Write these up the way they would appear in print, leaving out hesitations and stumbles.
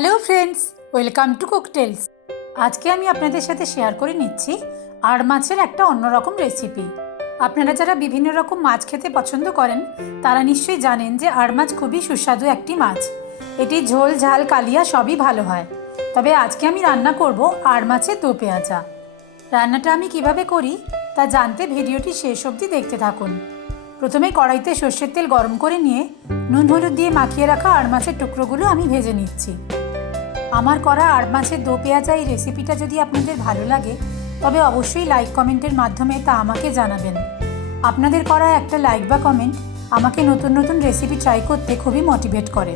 Hello friends, welcome to Cooktails. আজকে আমি আপনাদের সাথে শেয়ার করে নিচ্ছি আড় মাছের একটা অন্যরকম রেসিপি। আপনারা যারা বিভিন্ন রকম মাছ খেতে পছন্দ করেন তারা নিশ্চয়ই জানেন যে আড় মাছ খুবই সুস্বাদু একটি মাছ। এটি ঝোল, ঝাল, কালিয়া সবই ভালো হয়। তবে আজকে আমি রান্না করব আড় মাছের দো পেঁয়াজা। রান্নাটা আমি কিভাবে করি তা জানতে ভিডিওটি শেষ অবধি দেখতে থাকুন। প্রথমে কড়াইতে সর্ষের তেল গরম করে নিয়ে নুন হলুদ দিয়ে মাখিয়ে রাখা আড় মাছের টুকরোগুলো আমি ভেজে নিচ্ছি। আমার করা আড় মাছের দো পেঁয়াজা এই রেসিপিটা যদি আপনাদের ভালো লাগে তবে অবশ্যই লাইক কমেন্টের মাধ্যমে তা আমাকে জানাবেন। আপনাদের করা একটা লাইক বা কমেন্ট আমাকে নতুন নতুন রেসিপি ট্রাই করতে খুবই মোটিভেট করে।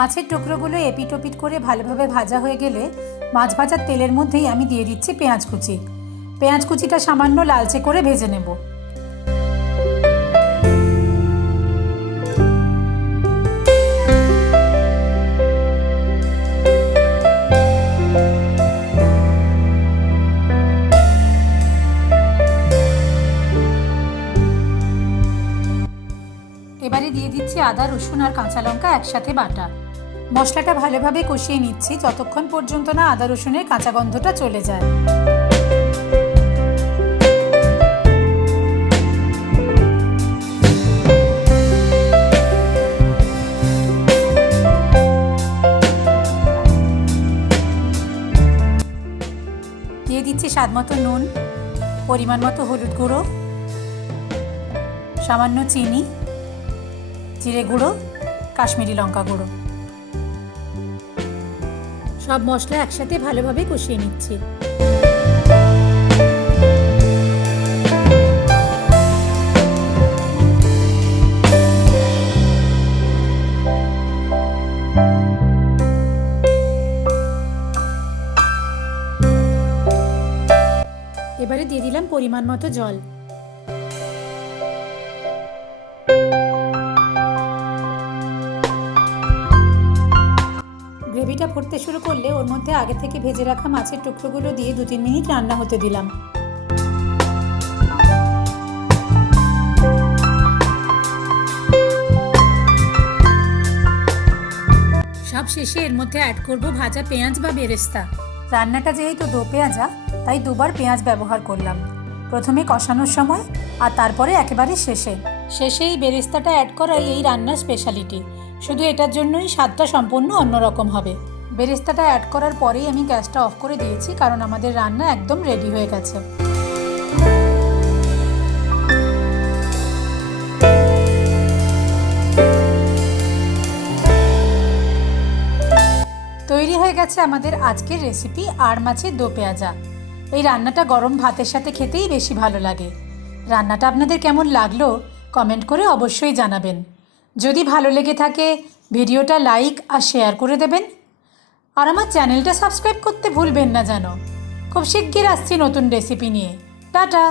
মাছের টুকরোগুলো এপিট ওপিট করে ভালোভাবে ভাজা হয়ে গেলে মাছ ভাজার তেলের মধ্যেই আমি দিয়ে দিচ্ছি পেঁয়াজ কুচি। পেঁয়াজ কুচিটা সামান্য লালচে করে ভেজে নেব। এবারে দিয়ে দিচ্ছি আদা, রসুন আর কাঁচা লঙ্কা একসাথে বাটা। মশলাটা ভালোভাবে কষিয়ে নিচ্ছি যতক্ষণ পর্যন্ত না আদা রসুনের কাঁচা গন্ধটা চলে যায়। দিয়ে দিচ্ছি স্বাদ মতো নুন, পরিমাণ মতো হলুদ গুঁড়ো, সামান্য চিনি, জিরে গুঁড়ো, কাশ্মীরি লঙ্কা গুঁড়ো। সব মশলা একসাথে ভালোভাবে কষিয়ে নিচ্ছি। এবারে দিয়ে দিলাম পরিমাণ মতো জল। গ্রেভিটা ফুটতে শুরু করলে ওর মধ্যে আগে থেকে ভেজে রাখা মাছের টুকরোগুলো দিয়ে 2-3 মিনিট রান্না হতে দিলাম। সব শেষে এর মধ্যে অ্যাড করব ভাজা পেঁয়াজ বা বেরেস্তা। রান্নাটা যেহেতু দো পেঁয়াজা তাই দুবার পেঁয়াজ ব্যবহার করলাম, প্রথমে কষানোর সময় আর তারপরে একেবারে শেষে। এই বেরেস্তাটা অ্যাড করাই এই রান্নার স্পেশালিটি। শুধু এটার জন্যই স্বাদটা সম্পূর্ণ অন্যরকম হবে। বেরেস্তাটা অ্যাড করার পরেই আমি গ্যাসটা অফ করে দিয়েছি, কারণ আমাদের রান্না একদম রেডি হয়ে গেছে। তৈরি হয়ে গেছে আমাদের আজকের রেসিপি আড় মাছের দো পেঁয়াজা। এই রান্নাটা গরম ভাতের সাথে খেতেই বেশি ভালো লাগে। রান্নাটা আপনাদের কেমন লাগলো কমেন্ট করে অবশ্যই জানাবেন। যদি ভালো লেগে থাকে ভিডিওটা লাইক আর শেয়ার করে দেবেন। আর আমার চ্যানেলটা সাবস্ক্রাইব করতে ভুলবেন না যেন। খুব শিগগির আসছি নতুন রেসিপি নিয়ে। টাটা।